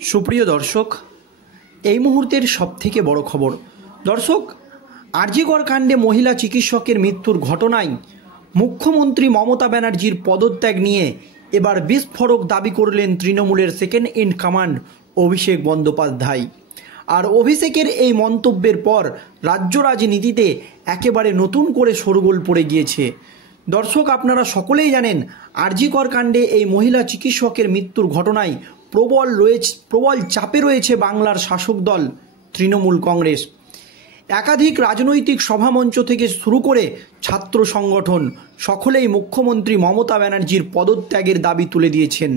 সুপ্রিয় দর্শক, এই মুহূর্তের সবথেকে বড় খবর। দর্শক, আরজিকর কাণ্ডে মহিলা চিকিৎসকের মৃত্যুর ঘটনায় মুখ্যমন্ত্রী মমতা ব্যানার্জির পদত্যাগ নিয়ে এবার বিস্ফোরক দাবি করলেন তৃণমূলের second in command Abhishek Bandyopadhyay. আর অভিষেকের এই মন্তব্যের পর রাজ্য রাজনীতিতে একেবারে নতুন করে শোরগোল পড়ে গিয়েছে। দর্শক, আপনারা সকলেই জানেন আরজিকর কাণ্ডে এই মহিলা চিকিৎসকের মৃত্যুর ঘটনায় প্রবল চাপে রয়েছে বাংলার শাসক দল তৃণমূল কংগ্রেস। একাধিক রাজনৈতিক সভামঞ্চ থেকে শুরু করে ছাত্র সংগঠন সকলেই মুখ্যমন্ত্রী মমতা ব্যানার্জির পদত্যাগের দাবি তুলে দিয়েছেন।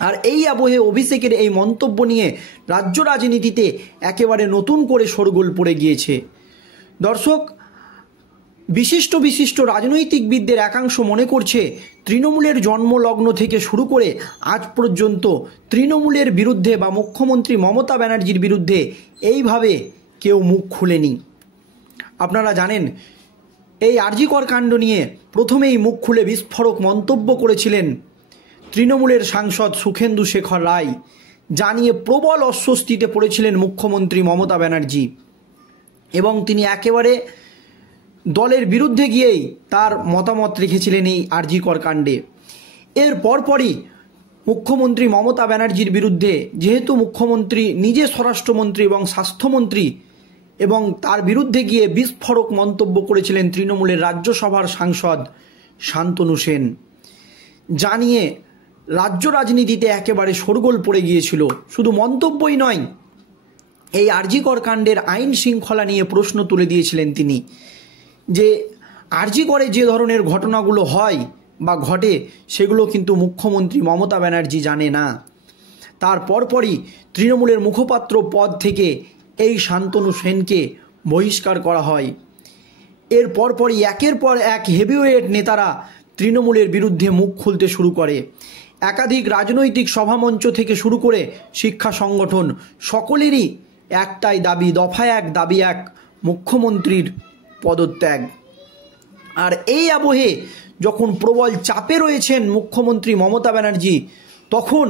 আর এই আবহে অভিষেকের এই মন্তব্য নিয়ে রাজ্য রাজনীতিতে একেবারে নতুন করে শোরগোল পড়ে গিয়েছে। দর্শক, বিশিষ্ট রাজনৈতিকবিদদের একাংশ মনে করছে তৃণমূলের জন্মলগ্ন থেকে শুরু করে আজ পর্যন্ত তৃণমূলের বিরুদ্ধে বা মুখ্যমন্ত্রী মমতা ব্যানার্জির বিরুদ্ধে এইভাবে কেউ মুখ খুলেনি। আপনারা জানেন এই আরজিকর কাণ্ড নিয়ে প্রথমেই মুখ খুলে বিস্ফোরক মন্তব্য করেছিলেন তৃণমূলের সাংসদ সুখেন্দু শেখর রায়, যা নিয়ে প্রবল অস্বস্তিতে পড়েছিলেন মুখ্যমন্ত্রী মমতা ব্যানার্জি এবং তিনি একেবারে দলের বিরুদ্ধে গিয়েই তার মতামত রেখেছিলেন এই আরজিকর কাণ্ডে। এর পরপরই মুখ্যমন্ত্রী মমতা ব্যানার্জির বিরুদ্ধে, যেহেতু মুখ্যমন্ত্রী নিজে স্বরাষ্ট্রমন্ত্রী এবং স্বাস্থ্যমন্ত্রী, এবং তার বিরুদ্ধে গিয়ে বিস্ফোরক মন্তব্য করেছিলেন তৃণমূলের রাজ্যসভার সাংসদ শান্তনু সেন, যা নিয়ে রাজ্য রাজনীতিতে একেবারে শোরগোল পড়ে গিয়েছিল। শুধু মন্তব্যই নয়, এই আরজিকর কাণ্ডের আইন শৃঙ্খলা নিয়ে প্রশ্ন তুলে দিয়েছিলেন তিনি, যে আরজিকরে যে ধরনের ঘটনাগুলো হয় বা ঘটে সেগুলো কিন্তু মুখ্যমন্ত্রী মমতা ব্যানার্জি জানে না। তার পরপরই তৃণমূলের মুখপাত্র পদ থেকে এই শান্তনু সেনকে বহিষ্কার করা হয়। এর পরপরই একের পর এক হেভিওয়েট নেতারা তৃণমূলের বিরুদ্ধে মুখ খুলতে শুরু করে। একাধিক রাজনৈতিক সভামঞ্চ থেকে শুরু করে শিক্ষা সংগঠন সকলেরই একটাই দাবি, দফায় এক দাবি এক, মুখ্যমন্ত্রীর পদত্যাগ। আর এই আবহে যখন প্রবল চাপে রয়েছেন মুখ্যমন্ত্রী মমতা ব্যানার্জি, তখন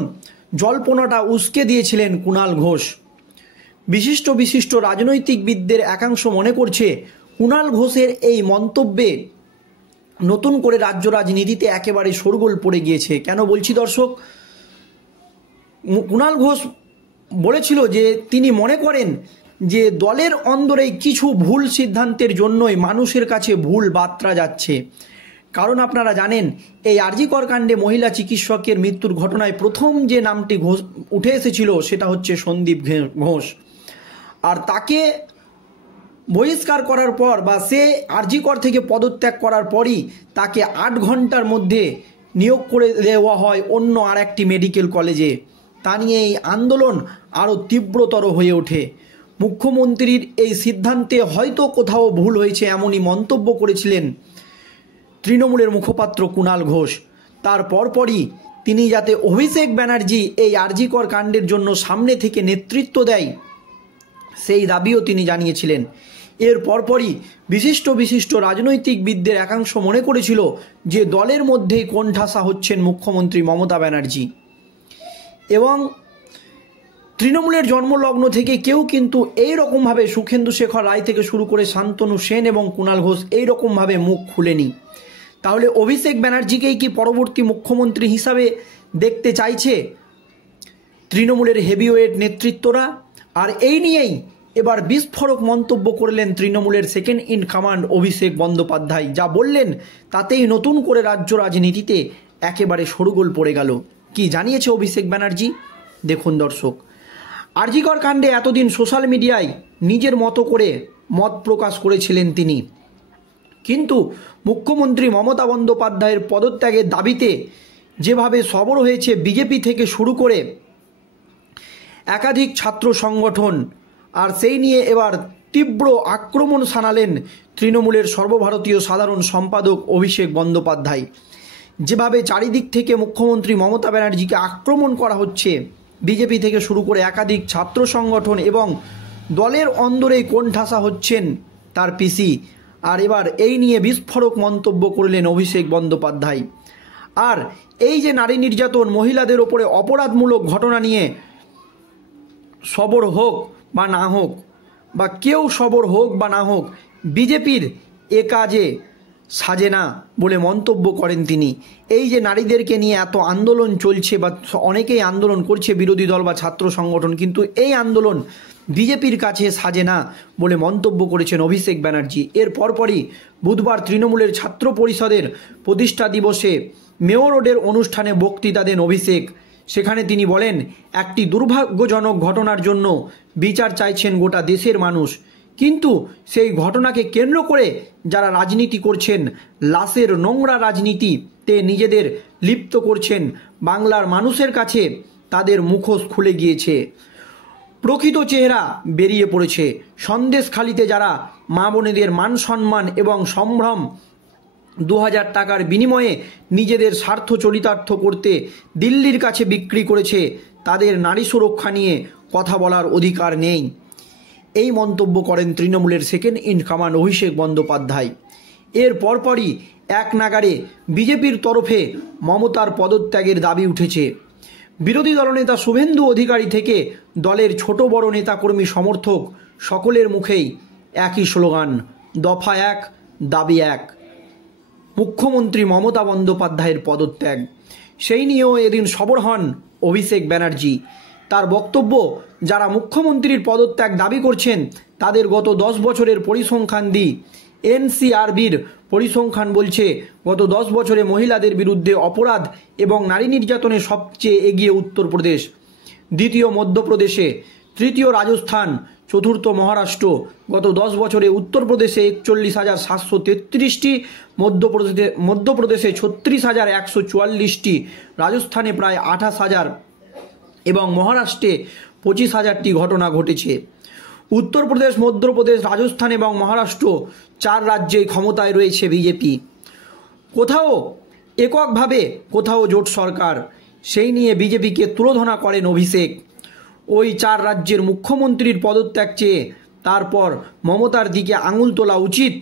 জল্পনাটা উস্কে দিয়েছিলেন কুণাল ঘোষ। বিশিষ্ট রাজনৈতিকবিদদের একাংশ মনে করছে কুণাল ঘোষের এই মন্তব্যে নতুন করে রাজ্য রাজনীতিতে একেবারে শোরগোল পড়ে গিয়েছে। কেন বলছি দর্শক, কুণাল ঘোষ বলেছিল যে তিনি মনে করেন যে দলের অন্দরে কিছু ভুল সিদ্ধান্তের জন্যই মানুষের কাছে ভুল বার্তা যাচ্ছে। কারণ আপনারা জানেন এই আরজিকর কাণ্ডে মহিলা চিকিৎসকের মৃত্যুর ঘটনায় প্রথম যে নামটি উঠে এসেছিল সেটা হচ্ছে সন্দীপ ঘোষ। আর তাকে বহিষ্কার করার পর বা সে আরজিকর থেকে পদত্যাগ করার পরই তাকে 8 ঘন্টার মধ্যে নিয়োগ করে দেওয়া হয় অন্য আর একটি মেডিকেল কলেজে। তা নিয়ে এই আন্দোলন আরও তীব্রতর হয়ে ওঠে। মুখ্যমন্ত্রীর এই সিদ্ধান্তে হয়তো কোথাও ভুল হয়েছে এমনই মন্তব্য করেছিলেন তৃণমূলের মুখপাত্র কুণাল ঘোষ। তার পরপরই তিনি যাতে অভিষেক ব্যানার্জি এই আরজিকর কাণ্ডের জন্য সামনে থেকে নেতৃত্ব দেয় সেই দাবিও তিনি জানিয়েছিলেন। এর পরপরই বিশিষ্ট রাজনৈতিকবিদদের একাংশ মনে করেছিল যে দলের মধ্যেই কোণঠাসা হচ্ছেন মুখ্যমন্ত্রী মমতা ব্যানার্জি, এবং তৃণমূলের জন্মলগ্ন থেকে কেউ কিন্তু এই রকমভাবে সুখেন্দু শেখর রায় থেকে শুরু করে শান্তনু সেন এবং কুণাল ঘোষ এই রকমভাবে মুখ খুলেনি। তাহলে অভিষেক ব্যানার্জিকেই কি পরবর্তী মুখ্যমন্ত্রী হিসাবে দেখতে চাইছে তৃণমূলের হেভিওয়েট নেতৃত্বরা? আর এই নিয়েই এবার বিস্ফোরক মন্তব্য করলেন তৃণমূলের second in command Abhishek Bandyopadhyay. যা বললেন তাতেই নতুন করে রাজ্য রাজনীতিতে একেবারে শোরগোল পড়ে গেল। কি জানিয়েছে অভিষেক ব্যানার্জি দেখুন দর্শক। আরজিকর কাণ্ডে এতদিন সোশ্যাল মিডিয়ায় নিজের মতো করে মত প্রকাশ করেছিলেন তিনি, কিন্তু মুখ্যমন্ত্রী মমতা বন্দ্যোপাধ্যায়ের পদত্যাগের দাবিতে যেভাবে সরব হয়েছে বিজেপি থেকে শুরু করে একাধিক ছাত্র সংগঠন, আর সেই নিয়ে এবার তীব্র আক্রমণ শানালেন তৃণমূলের সর্বভারতীয় সাধারণ সম্পাদক অভিষেক বন্দ্যোপাধ্যায়। যেভাবে চারিদিক থেকে মুখ্যমন্ত্রী মমতা ব্যানার্জিকে আক্রমণ করা হচ্ছে, বিজেপি থেকে শুরু করে একাধিক ছাত্র সংগঠন এবং দলের অন্দরেই কোণঠাসা হচ্ছেন তার পিসি। আর এবার এই নিয়ে বিস্ফোরক মন্তব্য করলেন অভিষেক বন্দ্যোপাধ্যায়। আর এই যে নারী নির্যাতন, মহিলাদের ওপরে অপরাধমূলক ঘটনা নিয়ে সবর হোক বা না হোক, বা কেউ সবর হোক বা না হোক, বিজেপির এ কাজে সাজে না বলে মন্তব্য করেন তিনি। এই যে নারীদেরকে নিয়ে এত আন্দোলন চলছে বা অনেকেই আন্দোলন করছে বিরোধী দল বা ছাত্র সংগঠন, কিন্তু এই আন্দোলন বিজেপির কাছে সাজে না বলে মন্তব্য করেছেন অভিষেক ব্যানার্জি। এর পরপরই বুধবার তৃণমূলের ছাত্র পরিষদের প্রতিষ্ঠা দিবসে মেয়র রোডের অনুষ্ঠানে বক্তৃতা দেন অভিষেক। সেখানে তিনি বলেন, একটি দুর্ভাগ্যজনক ঘটনার জন্য বিচার চাইছেন গোটা দেশের মানুষ, কিন্তু সেই ঘটনাকে কেন্দ্র করে যারা রাজনীতি করছেন, লাশের নোংরা রাজনীতিতে নিজেদের লিপ্ত করছেন, বাংলার মানুষের কাছে তাদের মুখোশ খুলে গিয়েছে, প্রকৃত চেহারা বেরিয়ে পড়েছে। সন্দেশখালিতে যারা মা বোনেদের মান সম্মান এবং সম্ভ্রম 2000 টাকার বিনিময়ে নিজেদের স্বার্থ চরিতার্থ করতে দিল্লির কাছে বিক্রি করেছে, তাদের নারী সুরক্ষা নিয়ে কথা বলার অধিকার নেই। এই মন্তব্য করেন তৃণমূলের second in command Abhishek Bandyopadhyay. এর পরপরই এক নাগাড়ে বিজেপির তরফে মমতার পদত্যাগের দাবি উঠেছে। বিরোধী দলনেতা শুভেন্দু অধিকারী থেকে দলের ছোট বড় নেতাকর্মী সমর্থক সকলের মুখেই একই স্লোগান, দফা এক, দাবি এক, মুখ্যমন্ত্রী মমতা বন্দ্যোপাধ্যায়ের পদত্যাগ। সেই নিয়েও এদিন সরব হন অভিষেক ব্যানার্জি। তার বক্তব্য, যারা মুখ্যমন্ত্রীর পদত্যাগ দাবি করছেন তাদের গত 10 বছরের পরিসংখ্যান দিই। এনসিআরবির পরিসংখ্যান বলছে গত 10 বছরে মহিলাদের বিরুদ্ধে অপরাধ এবং নারী নির্যাতনে সবচেয়ে এগিয়ে উত্তরপ্রদেশ, দ্বিতীয় মধ্যপ্রদেশে, তৃতীয় রাজস্থান, চতুর্থ মহারাষ্ট্র। গত 10 বছরে উত্তরপ্রদেশে 41,733টি, মধ্যপ্রদেশে 36,144টি, রাজস্থানে প্রায় 28,000 এবং মহারাষ্ট্রে 25,000টি ঘটনা ঘটেছে। উত্তরপ্রদেশ, মধ্যপ্রদেশ, রাজস্থান এবং মহারাষ্ট্র 4 রাজ্যেই ক্ষমতায় রয়েছে বিজেপি। কোথাও এককভাবে, কোথাও জোট সরকার। সেই নিয়ে বিজেপিকে তুলোধনা করেন অভিষেক। ওই 4 রাজ্যের মুখ্যমন্ত্রীর পদত্যাগ চেয়ে তারপর মমতার দিকে আঙুল তোলা উচিত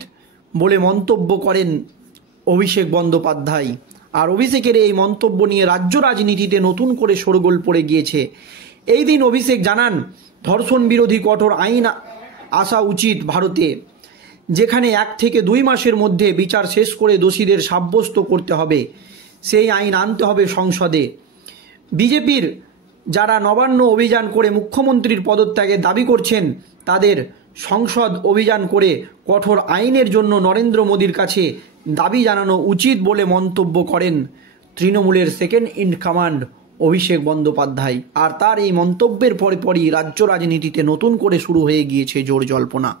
বলে মন্তব্য করেন অভিষেক বন্দ্যোপাধ্যায়। আর অভিষেকের এই মন্তব্য নিয়ে রাজ্য রাজনীতিতে নতুন করে শোরগোল পড়ে গিয়েছে। এই দিন অভিষেক জানান, ধর্ষণ বিরোধী কঠোর আইন আসা উচিত ভারতে, যেখানে 1 থেকে 2 মাসের মধ্যে বিচার শেষ করে দোষীদের সাব্যস্ত করতে হবে। সেই আইন আনতে হবে সংসদে। বিজেপির যারা নবান্ন অভিযান করে মুখ্যমন্ত্রীর পদত্যাগের দাবি করছেন, তাদের সংসদ অভিযান করে কঠোর আইনের জন্য নরেন্দ্র মোদীর কাছে দাবি জানানো উচিত বলে মন্তব্য করেন তৃণমূলের second in command Abhishek Bandyopadhyay. আর তার এই মন্তব্যের পরপরই রাজ্য রাজনীতিতে নতুন করে শুরু হয়ে গিয়েছে জোর জল্পনা।